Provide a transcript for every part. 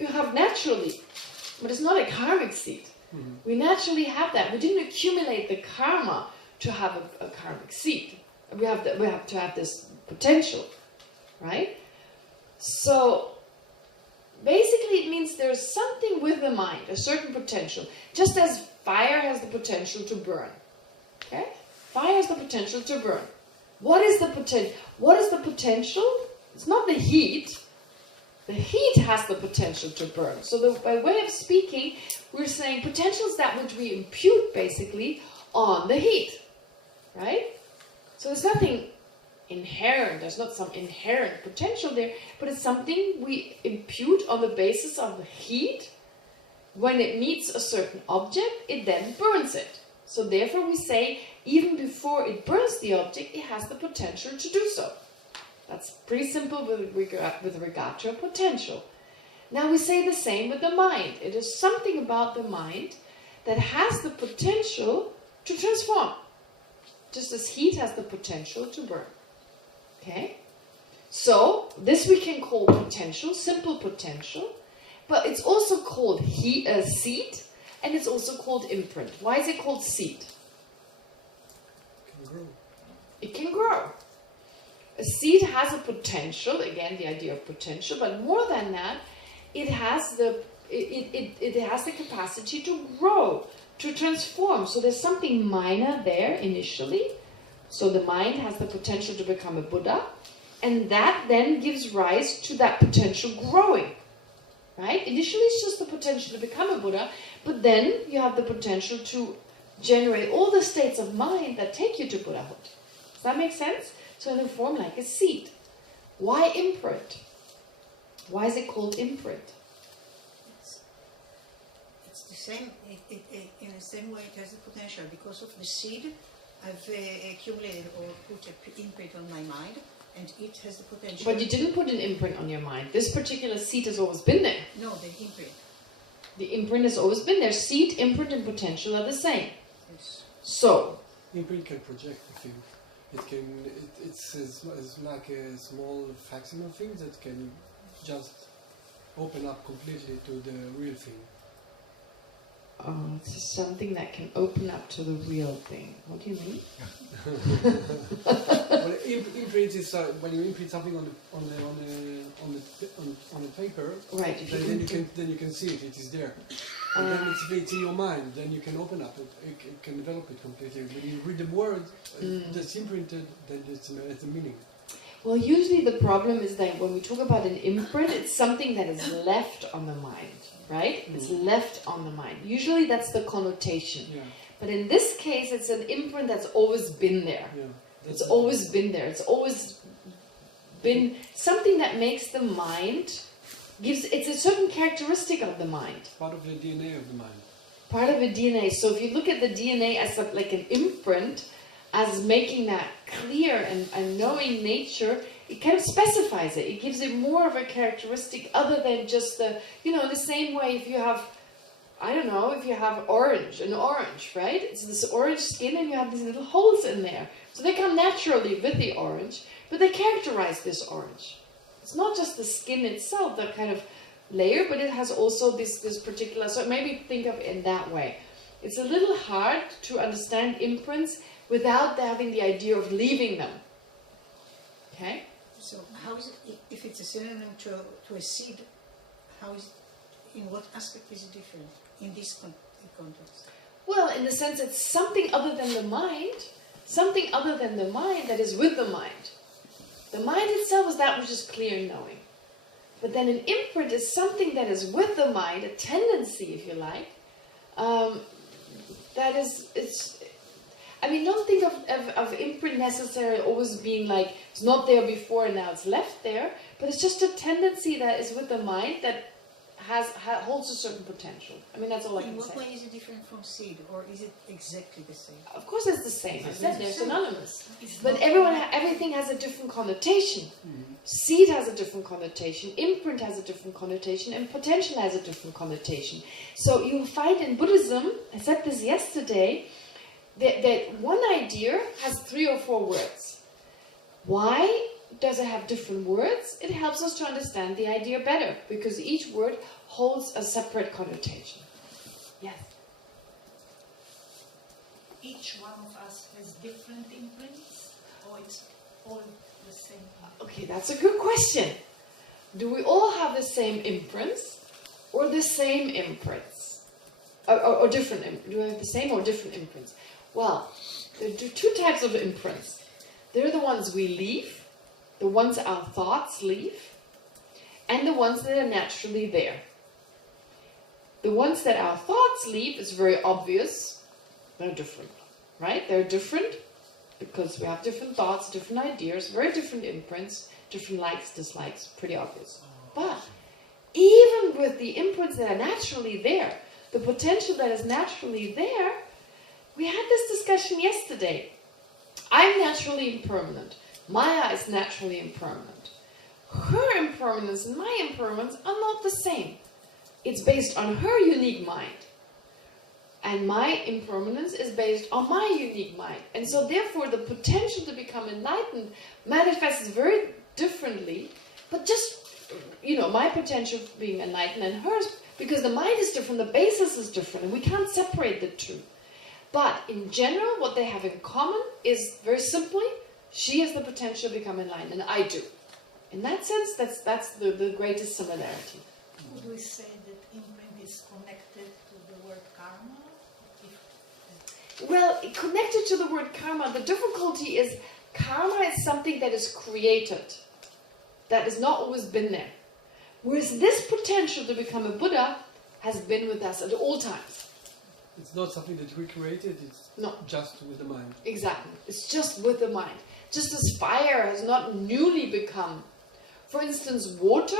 you have naturally, but it's not a karmic seed. Mm-hmm. We naturally have that. We didn't accumulate the karma to have a karmic seed. We have to have this potential, right? So basically it means there's something with the mind, a certain potential. Just as fire has the potential to burn. Okay? Fire has the potential to burn. What is the potential? What is the potential? It's not the heat. The heat has the potential to burn. So by way of speaking, we're saying potential is that which we impute basically on the heat. Right? So there's nothing inherent, there's not some inherent potential there, but it's something we impute on the basis of the heat. When it meets a certain object, it then burns it. So therefore we say, even before it burns the object, it has the potential to do so. That's pretty simple with regard to a potential. Now we say the same with the mind. It is something about the mind that has the potential to transform. Just as heat has the potential to burn. Okay? So, this we can call potential, simple potential, but it's also called seed, and it's also called imprint. Why is it called seed? It can grow. It can grow. A seed has a potential, again the idea of potential, but more than that, it has the capacity to grow, to transform. So there's something minor there initially. So the mind has the potential to become a Buddha, and that then gives rise to that potential growing. Right? Initially it's just the potential to become a Buddha, but then you have the potential to generate all the states of mind that take you to Buddhahood. Does that make sense? So in a form like a seed. Why imprint? Why is it called imprint? It's the same, in the same way it has the potential. Because of the seed, I've accumulated or put an imprint on my mind, and it has the potential. But you didn't put an imprint on your mind. This particular seed has always been there. No, the imprint. The imprint has always been there. Seed, imprint, and potential are the same. Yes. So, imprint can project the thing. It's like a small facsimile thing that can just open up completely to the real thing. It's something that can open up to the real thing. What do you mean? Well, imprint is when you imprint something on the paper. Right. Then you can see it. It is there. And then it's in your mind. Then you can open up it. It can develop it completely. When you read the word that's imprinted, then it's a meaning. Well, usually the problem is that when we talk about an imprint, it's something that is left on the mind, right? It's left on the mind. Usually that's the connotation. Yeah. But in this case, it's an imprint that's always been there. Yeah. It's always been there. It's always been something that makes the mind, it's a certain characteristic of the mind. Part of the DNA of the mind. Part of the DNA. So if you look at the DNA as like an imprint, as making that clear and knowing nature, it kind of specifies it. It gives it more of a characteristic other than just the same way if you have, if you have an orange, right? It's this orange skin and you have these little holes in there. So they come naturally with the orange, but they characterize this orange. It's not just the skin itself, that kind of layer, but it has also this particular, so maybe think of it in that way. It's a little hard to understand imprints without having the idea of leaving them. Okay? So how is it, if it's a synonym to a seed, how is it, in what aspect is it different in this context? Well, in the sense it's something other than the mind, that is with the mind. The mind itself is that which is clear knowing. But then an imprint is something that is with the mind, a tendency, if you like, don't think of imprint necessarily always being like, it's not there before and now it's left there, but it's just a tendency that is with the mind that holds a certain potential. That's all I can say. In what way is it different from seed, or is it exactly the same? Of course it's the same. I said they're synonymous. But everything has a different connotation. Mm-hmm. Seed has a different connotation, imprint has a different connotation, and potential has a different connotation. So you'll find in Buddhism, I said this yesterday, that one idea has 3 or 4 words. Why does it have different words? It helps us to understand the idea better, because each word holds a separate connotation. Yes? Each one of us has different imprints, or it's all the same? Okay, that's a good question. Do we all have the same imprints, or the same imprints? Or different, do we have the same or different imprints? Well, there are two types of imprints. They're the ones we leave, the ones our thoughts leave, and the ones that are naturally there. The ones that our thoughts leave is very obvious. They're different, right? They're different because we have different thoughts, different ideas, very different imprints, different likes, dislikes, pretty obvious. But even with the imprints that are naturally there, the potential that is naturally there, we had this discussion yesterday. I'm naturally impermanent. Maya is naturally impermanent. Her impermanence and my impermanence are not the same. It's based on her unique mind. And my impermanence is based on my unique mind. And so therefore the potential to become enlightened manifests very differently. But just, my potential for being enlightened and hers, because the mind is different, the basis is different, and we can't separate the two. But in general, what they have in common is, very simply, she has the potential to become enlightened, and I do. In that sense, that's the greatest similarity. Would we say that imprint is connected to the word karma? Well, connected to the word karma, the difficulty is karma is something that is created, that has not always been there. Whereas this potential to become a Buddha has been with us at all times. It's not something that we created, it's just with the mind. Exactly. It's just with the mind. Just as fire has not newly become. For instance, water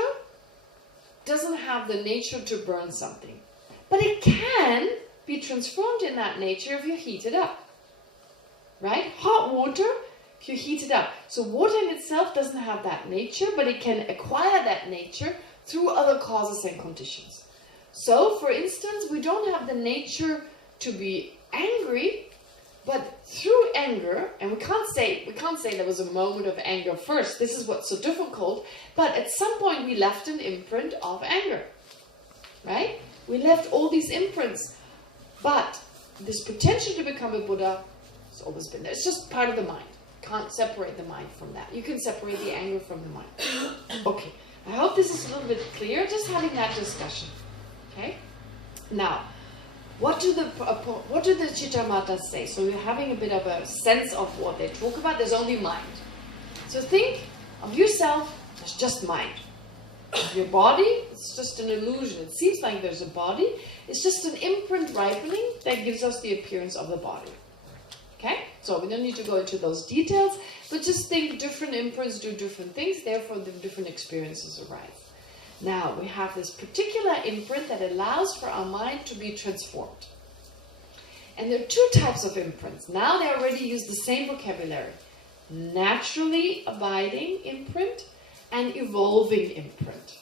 doesn't have the nature to burn something. But it can be transformed in that nature if you heat it up. Right? Hot water, if you heat it up. So water in itself doesn't have that nature, but it can acquire that nature through other causes and conditions. So, for instance, we don't have the nature to be angry, but through anger, and we can't say there was a moment of anger first. This is what's so difficult. But at some point we left an imprint of anger, right? We left all these imprints, but this potential to become a Buddha has always been there. It's just part of the mind. Can't separate the mind from that. You can separate the anger from the mind. Okay. I hope this is a little bit clear. Just having that discussion. Okay. Now, what do the Chittamata say? So we're having a bit of a sense of what they talk about. There's only mind. So think of yourself as just mind. Your body, it's just an illusion. It seems like there's a body. It's just an imprint ripening that gives us the appearance of the body. Okay? So we don't need to go into those details, but just think different imprints do different things, therefore the different experiences arise. Now, we have this particular imprint that allows for our mind to be transformed. And there are two types of imprints. Now they already use the same vocabulary. Naturally abiding imprint and evolving imprint.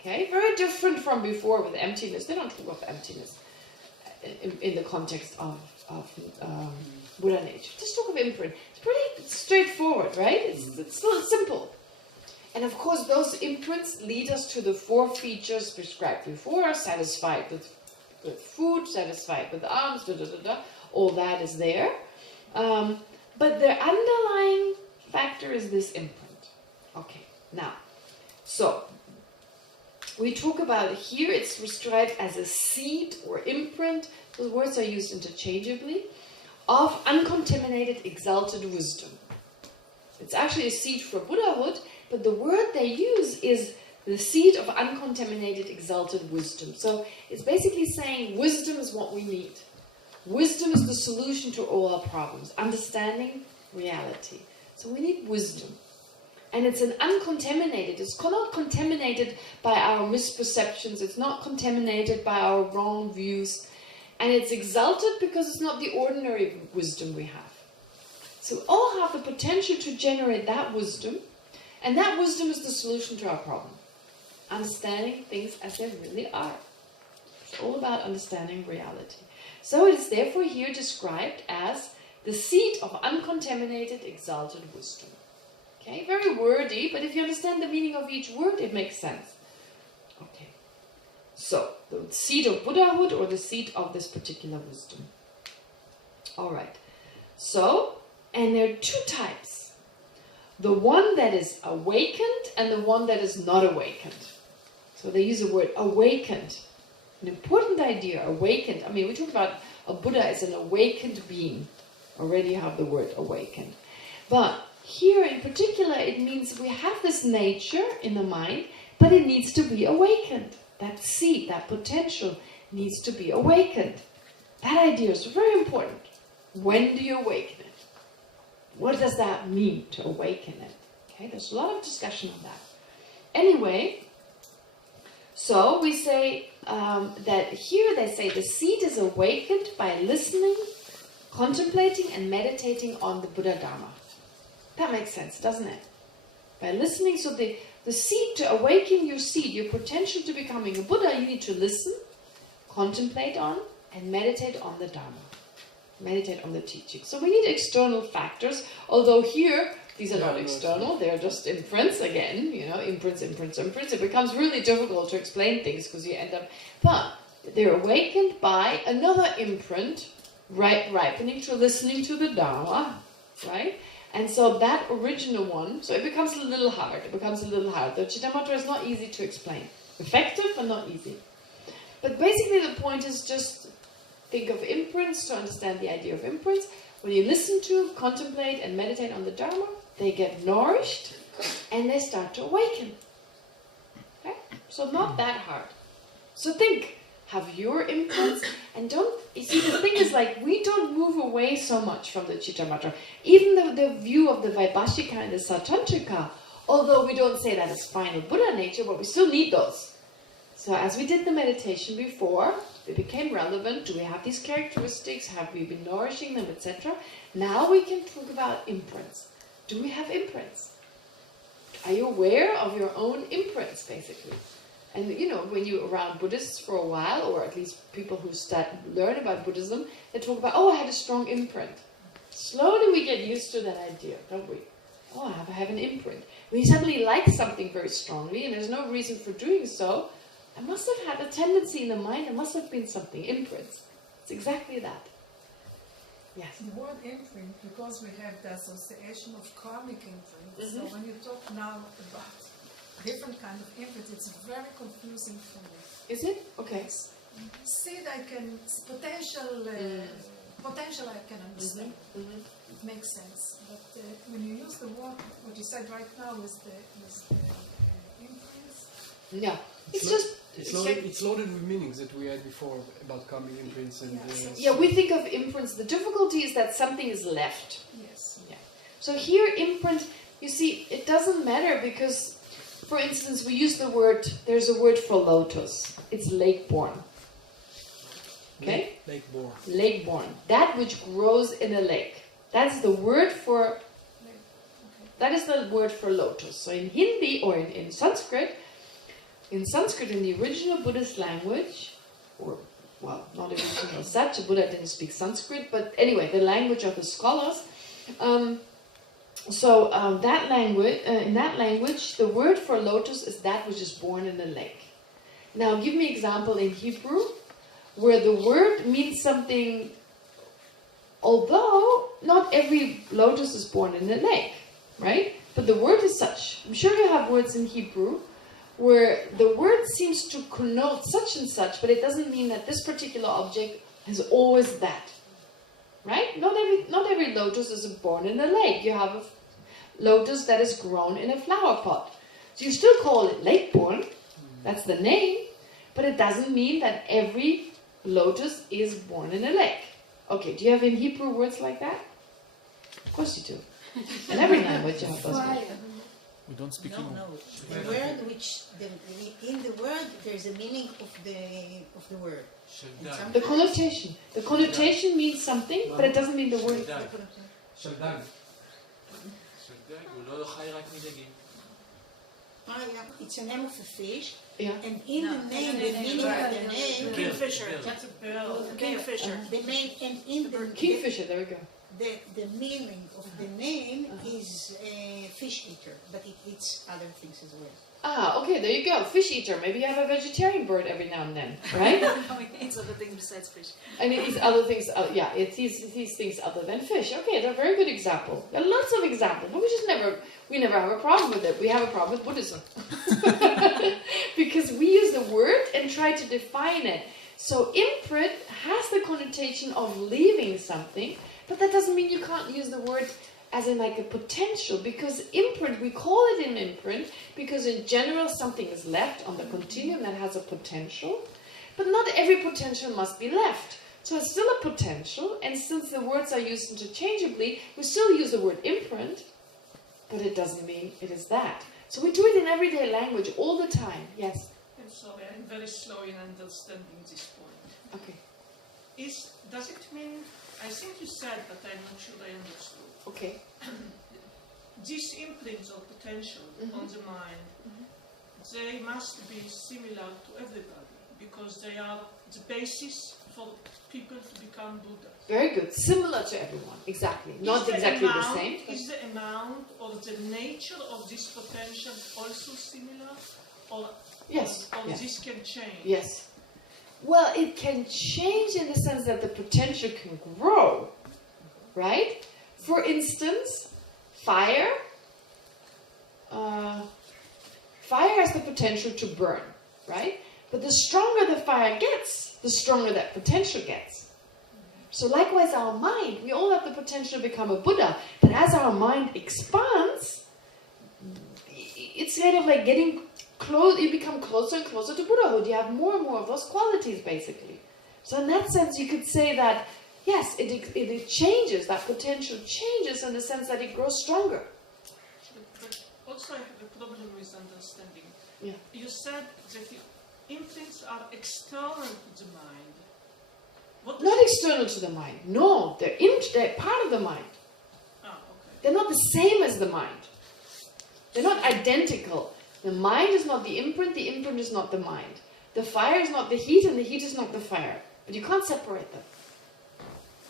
Okay? Very different from before with emptiness. They don't talk of emptiness in the context of Buddha nature. Just talk of imprint. It's pretty straightforward, right? It's simple. And of course, those imprints lead us to the four features prescribed before: satisfied with food, satisfied with arms, all that is there. But the underlying factor is this imprint. Okay, now, so we talk about here, it's described as a seed or imprint. Those words are used interchangeably, of uncontaminated, exalted wisdom. It's actually a seed for Buddhahood, but the word they use is the seed of uncontaminated, exalted wisdom. So it's basically saying wisdom is what we need. Wisdom is the solution to all our problems. Understanding reality. So we need wisdom. And it's an uncontaminated. It's not contaminated by our misperceptions. It's not contaminated by our wrong views. And it's exalted because it's not the ordinary wisdom we have. So we all have the potential to generate that wisdom. And that wisdom is the solution to our problem. Understanding things as they really are. It's all about understanding reality. So it is therefore here described as the seed of uncontaminated, exalted wisdom. Okay, very wordy, but if you understand the meaning of each word, it makes sense. Okay, so the seed of Buddhahood or the seed of this particular wisdom. All right, so, and there are two types. The one that is awakened and the one that is not awakened. So they use the word awakened. An important idea, awakened. I mean, we talk about a Buddha as an awakened being. Already you have the word awakened. But here in particular, it means we have this nature in the mind, but it needs to be awakened. That seed, that potential needs to be awakened. That idea is very important. When do you awaken it? What does that mean to awaken it? Okay, there's a lot of discussion on that. Anyway, so we say that here they say the seed is awakened by listening, contemplating and meditating on the Buddha Dharma. That makes sense, doesn't it? By listening, so the seed, to awaken your seed, your potential to becoming a Buddha, you need to listen, contemplate on, and meditate on the Dharma. Meditate on the teaching. So we need external factors, although here, these are not external, they're just imprints again, imprints. It becomes really difficult to explain things because you end up, but they're awakened by another imprint, ripening to listening to the Dharma, right? And so that original one, so it becomes a little hard. The Chittamatra is not easy to explain. Effective, but not easy. But basically the point is just think of imprints to understand the idea of imprints. When you listen to, contemplate, and meditate on the Dharma, they get nourished and they start to awaken. Okay? So not that hard. So think, have your imprints, and you see the thing is we don't move away so much from the Chittamatra. Even the view of the Vaibhashika and the Satantrika, although we don't say that it's final Buddha nature, but we still need those. So as we did the meditation before, they became relevant. Do we have these characteristics? Have we been nourishing them, etc.? Now we can talk about imprints. Do we have imprints? Are you aware of your own imprints, basically? And when you're around Buddhists for a while, or at least people who learn about Buddhism, they talk about, I had a strong imprint. Slowly we get used to that idea, don't we? I have an imprint. When you suddenly like something very strongly, and there's no reason for doing so, I must have had a tendency in the mind, there must have been something, imprints. It's exactly that. Yes? The word imprint, because we have the association of karmic imprints, so when you talk now about different kind of imprints, it's very confusing for me. Is it? Okay. Seed I can, potential I can understand. It makes sense. But when you use the word, what you said right now is the imprints. Yeah. It's loaded with meanings that we had before about karmic imprints and. We think of imprints. The difficulty is that something is left. Yes. Yeah. So here, imprint. You see, it doesn't matter because, for instance, we use the word. There's a word for lotus. It's lake-born. Okay. Lake-born. Lake-born. That which grows in a lake. That's the word for. That is the word for lotus. So in Hindi or in Sanskrit. In Sanskrit, in the original Buddhist language, not original as such, Buddha didn't speak Sanskrit, but anyway, the language of the scholars. That language, in that language, the word for lotus is that which is born in a lake. Now, give me an example in Hebrew, where the word means something, although not every lotus is born in a lake, right? But the word is such. I'm sure you have words in Hebrew where the word seems to connote such and such, but it doesn't mean that this particular object has always that. Right? Not every lotus is born in a lake. You have a lotus that is grown in a flower pot. So you still call it lake-born. That's the name. But it doesn't mean that every lotus is born in a lake. Okay, do you have in Hebrew words like that? Of course you do. In every language you have those words. We don't speak No. The word in the word there's a meaning of the word. The connotation. The connotation means something, but it doesn't mean the word. It's a name of a fish. Yeah. And in the name, the meaning of the name, kingfisher. Kingfisher. The name and in the Kingfisher, there we go. the meaning of the name is fish eater, but it eats other things as well. Ah, okay, there you go. Fish eater. Maybe you have a vegetarian bird every now and then, right? It eats other things besides fish. And it eats other things, it eats things other than fish. Okay, they're a very good example. There are lots of examples, but we never have a problem with it. We have a problem with Buddhism. Because we use the word and try to define it. So imprint has the connotation of leaving something, but that doesn't mean you can't use the word as in like a potential, because imprint, we call it an imprint, because in general something is left on the continuum that has a potential, but not every potential must be left. So it's still a potential, and since the words are used interchangeably, we still use the word imprint, but it doesn't mean it is that. So we do it in everyday language all the time. Yes? I'm sorry, I'm very slow in understanding this point. Okay. Does it mean, I think you said, but I'm not sure I understood. Okay. These imprints of potential on the mind, they must be similar to everybody, because they are the basis for people to become Buddha. Very good. Similar to everyone. Exactly. Not exactly the same. Is the amount or the nature of this potential also similar? Or, Yes. or Yes. this can change? Yes. Well, it can change in the sense that the potential can grow, right? For instance, fire has the potential to burn, right? But the stronger the fire gets, the stronger that potential gets. So likewise our mind, we all have the potential to become a Buddha, but as our mind expands, it's kind of like getting close, you become closer and closer to Buddhahood. You have more and more of those qualities, basically. So in that sense, you could say that, yes, it changes, that potential changes in the sense that it grows stronger. But also I have a problem with understanding. Yeah. You said that the imprints are external to the mind. What Not external to the mind. No, they're part of the mind. Ah, okay. They're not the same as the mind. They're not identical. The mind is not the imprint is not the mind. The fire is not the heat, and the heat is not the fire. But you can't separate them.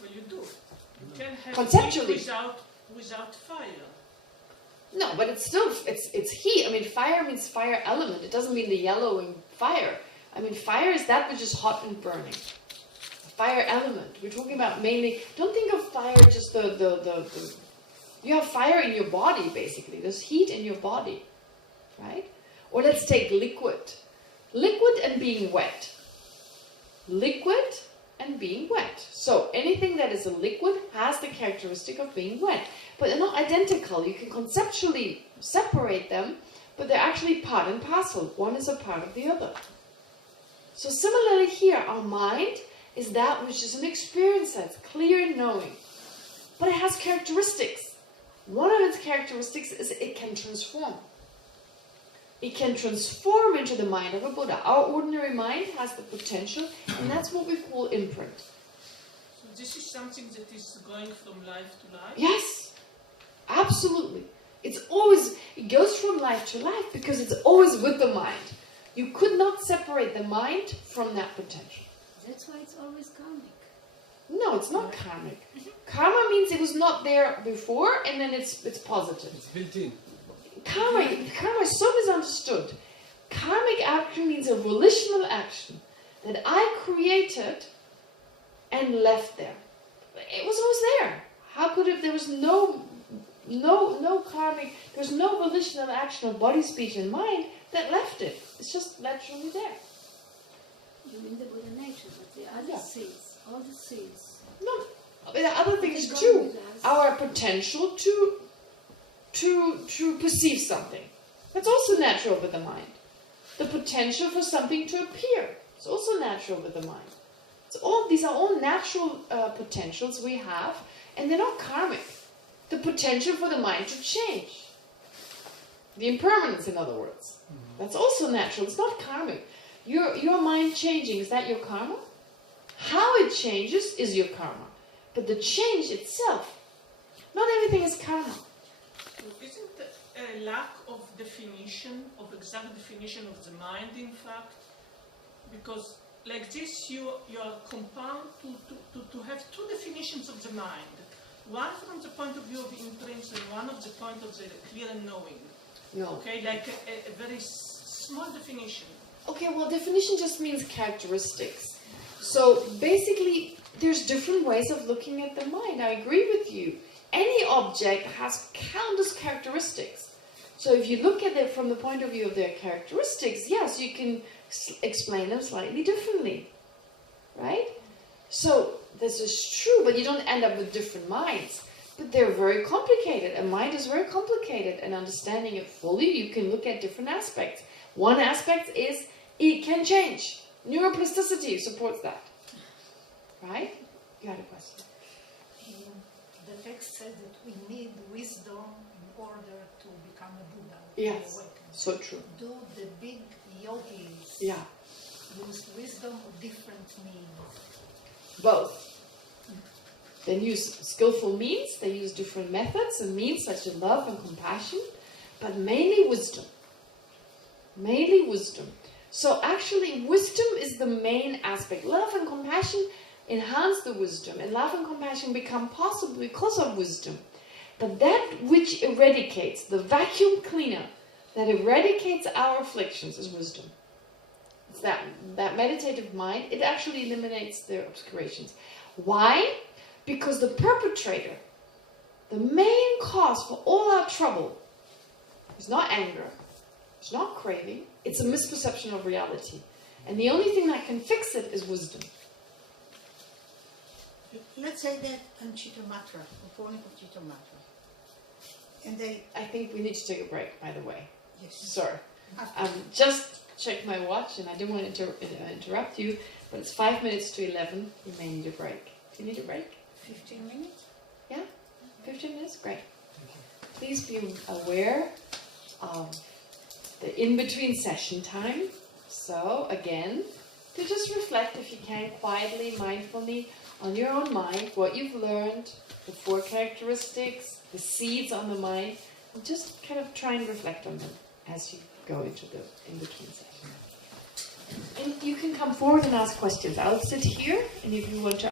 Well, you do. You can have Conceptually. heat without fire. No, but it's still, it's heat. I mean, fire means fire element. It doesn't mean the yellowing fire. I mean, fire is that which is hot and burning. Fire element. We're talking about mainly, don't think of fire just the you have fire in your body, basically. There's heat in your body, right? Or let's take liquid. Liquid and being wet. Liquid and being wet. So anything that is a liquid has the characteristic of being wet. But they're not identical. You can conceptually separate them, but they're actually part and parcel. One is a part of the other. So similarly here, our mind is that which is an experience that's clear and knowing. But it has characteristics. One of its characteristics is it can transform. It can transform into the mind of a Buddha. Our ordinary mind has the potential, and that's what we call imprint. So this is something that is going from life to life? Yes, absolutely. It goes from life to life because it's always with the mind. You could not separate the mind from that potential. That's why it's always karmic. No, it's not karmic. Karma means it was not there before, and then it's positive. It's built in. Karma is so misunderstood. Karmic action means a volitional action that I created and left there. It was always there. How could there was no karmic, there's no volitional action of body, speech, and mind that left it. It's just naturally there. You mean the Buddha nature, but the other seeds, all the seeds. No, there are other things They go too. with us. Our potential to perceive something. That's also natural with the mind. The potential for something to appear. It's also natural with the mind. These are all natural potentials we have, and they're not karmic. The potential for the mind to change. The impermanence, in other words. That's also natural. It's not karmic. Your mind changing, is that your karma? How it changes is your karma. But the change itself, not everything is karma. So isn't a lack of definition, of exact definition of the mind, in fact? Because like this, you are compelled to have two definitions of the mind. one from the point of view of the imprints and one of the point of the clear and knowing. No. Okay, like a very small definition. Okay, well, definition just means characteristics. So basically, there's different ways of looking at the mind. I agree with you. Any object has countless characteristics. So if you look at it from the point of view of their characteristics, yes, you can explain them slightly differently, right? So this is true, but you don't end up with different minds. But they're very complicated. A mind is very complicated, and understanding it fully, you can look at different aspects. One aspect is it can change. Neuroplasticity supports that, right? You had a question. The text says that we need wisdom in order to become a Buddha. Yes, awaken. so true. Do the big yogis Yeah, use wisdom or different means? both. They use skillful means, they use different methods and means such as love and compassion, but mainly wisdom. Mainly wisdom. So actually, wisdom is the main aspect. Love and compassion enhance the wisdom, and love and compassion become possible because of wisdom. But that which eradicates, the vacuum cleaner that eradicates our afflictions is wisdom. It's that meditative mind, it actually eliminates their obscurations. Why? Because the perpetrator, the main cause for all our trouble, is not anger, it's not craving, it's a misperception of reality. And the only thing that can fix it is wisdom. Let's say that on Chittamatra, component of Chittamatra, and they... I think we need to take a break, by the way. Yes. Sorry. Just check my watch, and I didn't want to interrupt you, but it's 5 minutes to 11. You may need a break. Do you need a break? 15 minutes? Yeah? 15 minutes? Great. Please be aware of the in-between session time. So, again, to just reflect, if you can, quietly, mindfully, on your own mind, what you've learned, the 4 characteristics, the seeds on the mind, and just kind of try and reflect on them as you go into the in-between session. And you can come forward and ask questions. I'll sit here, and if you want to